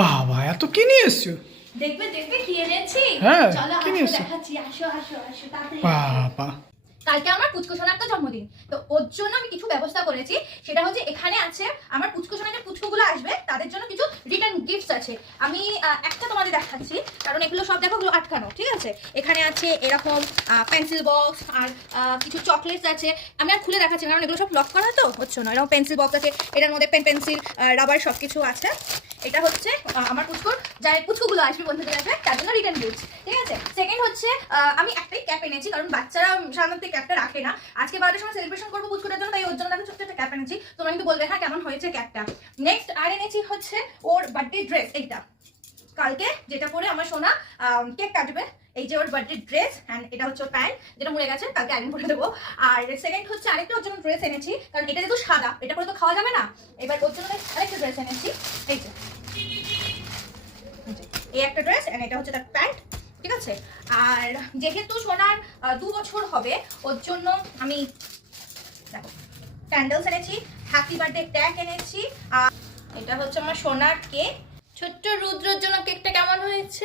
বাবা এত কি নিয়ে এসছো? দেখবে দেখবে কি এনেছি। হ্যাঁ, চলো কি আসো নিয়ে এসছো? দেখাচ্ছি, আসো আসো আসো তাড়াতাড়ি আসো। বাবা কালকে আমার পুচকুসোনার তো জন্মদিন, তো ওর জন্য আমি কিছু ব্যবস্থা করেছি। সেটা হচ্ছে এখানে আছে আমার পুচকুসোনার যে পুচকুগুলো আসবে তাদের জন্য কিছু রিটার্ন গিফটস আছে। আমি একটা তোমাদের দেখাচ্ছি, কারণ এগুলো সব দেখো, এগুলো আটকানো, ঠিক আছে। এখানে আছে এরকম পেন্সিল বক্স আর কিছু চকলেটস আছে। আমি আর খুলে দেখাচ্ছি কারণ এগুলো সব লক করা তো হচ্ছে না। এরকম পেন্সিল বক্স আছে, এটার মধ্যে পেন্সিল রাবার সব কিছু আছে। এটা হচ্ছে আমার পুচকুর যাই পুচকুগুলো আসবে, বন্ধুদের আসবে তার জন্য রিটার্ন গিফট, ঠিক আছে। সেকেন্ড হচ্ছে আমি একটাই ক্যাপ এনেছি, কারণ বাচ্চারা সাধারণত ক্যাপটা রাখে না। আজকে 12টার সময় সেলিব্রেশন করবো পুচকুটার জন্য, তাই ওর জন্য দেখো ছোট্ট একটা ক্যাপ এনেছি। তোমরা কিন্তু বলবে হ্যাঁ কেমন হয়েছে ক্যাপটা। নেক্সট আর এনেছি হচ্ছে ওর বার্থডে ড্রেস। এইটা কালকে যেটা পরে আমার সোনা কেক কাটবে, এই যে ওর বার্থডে ড্রেস, অ্যান্ড এটা হচ্ছে ওর প্যান্ট যেটা মুড়ে গেছে, কালকে আয়রন করে দেবো। আর সেকেন্ড হচ্ছে আরেকটা ওর জন্য ড্রেস এনেছি, কারণ এটা যেহেতু সাদা, এটা করে তো খাওয়া যাবে না। এবার ওর জন্য আরেকটা ড্রেস এনেছি, এই যে এই একটা ড্রেস, এন্ড এটা হচ্ছে তার প্যান্ট, ঠিক আছে। আর যেহেতু সোনার 2 বছর হবে, ওর জন্য আমি দেখো ক্যান্ডেলস এনেছি, হ্যাপি বার্থডে ট্যাগ এনেছি। আর এটা হচ্ছে আমার সোনার কেক। ছোট্ট রুদ্রর জন্য কেকটা কেমন হয়েছে?